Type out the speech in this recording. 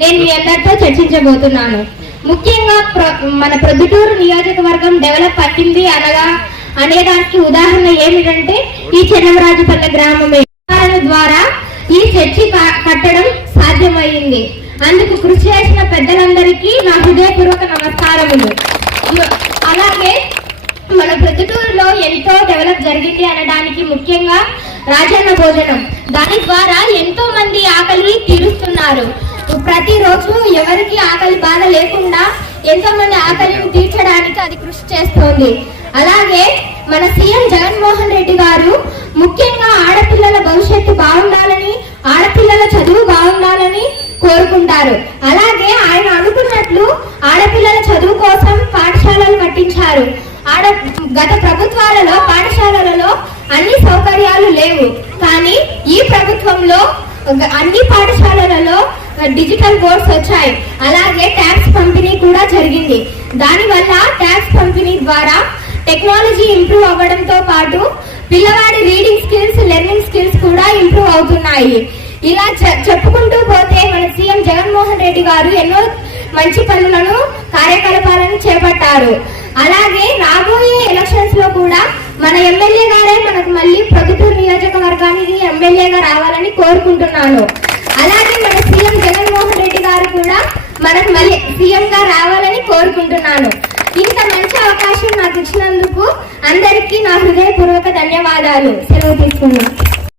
నేను మీ అందరితో చర్చించబోతున్నాను. ముఖ్యంగా మన ప్రొద్దుటూరు నియోజకవర్గం డెవలప్ అయింది అనగా అనేదానికి ఉదాహరణ ఏమిటంటే ఈ చెన్నమరాజుపల్లె గ్రామమే ద్వారా ఈ చర్చి కట్టడం సాధ్యమైంది. అందుకు కృషి చేసిన పెద్దలందరికీ నా హృదయపూర్వక నమస్కారములు. అలాగే మన ప్రొద్దుటూరులో ఎంతో డెవలప్ జరిగింది అనడానికి ముఖ్యంగా రాజన్న భోజనం. దాని ద్వారా ఎంతో మంది ఆకలి తీరుస్తున్నారు. ప్రతిరోజు ఎవరికి ఆకలి బాధ లేకుండా ఎంతో మంది ఆకలిని తీర్చడానికి అది కృషి చేస్తోంది. అలాగే మన సీఎం జగన్మోహన్ రెడ్డి గారు ముఖ్యంగా ఆడపిల్లల భవిష్యత్తు బాగుండాలని, ఆడపిల్లల చదువు బాగుండాలని కోరుకుంటారు. అలాగే ఆయన అనుకున్నట్లు ఆడపిల్లల చదువు కోసం పాఠశాలలు కట్టించారు. గత ప్రభుత్వాలలో పాఠశాలలలో అన్ని సౌకర్యాలు లేవు, కానీ ఈ ప్రభుత్వంలో అన్ని పాఠశాలలలో డిజిటల్ బోర్డ్స్ వచ్చాయి. అలాగే ట్యాక్స్ పంపిణీ కూడా జరిగింది. దానివల్ల ట్యాక్స్ పంపిణీ ద్వారా టెక్నాలజీ ఇంప్రూవ్ అవ్వడంతో పాటు పిల్లవాడి రీడింగ్ స్కిల్స్, లెర్నింగ్ స్కిల్స్ కూడా ఇంప్రూవ్ అవుతున్నాయి. ఇలా చెప్పుకుంటూ పోతే మన సీఎం జగన్మోహన్ రెడ్డి గారు ఎన్నో మంచి పనులను, కార్యకలాపాలను చేపట్టారు. అలాగే రాబోయే ఎలక్షన్స్ లో కూడా మన ఎమ్మెల్యే గారే మనకు మళ్ళీ ప్రొద్దుటూరు నియోజకవర్గానికి ఎమ్మెల్యేగా రావాలని కోరుకుంటున్నాను. అలాగే మన సీఎం జగన్మోహన్ రెడ్డి గారు కూడా మనకు మళ్ళీ సీఎం గా రావాలని కోరుకుంటున్నాను. ఇంత మంచి అవకాశం నాకు ఇచ్చినందుకు అందరికీ నా హృదయపూర్వక ధన్యవాదాలు. సెలవు తీసుకున్నాను.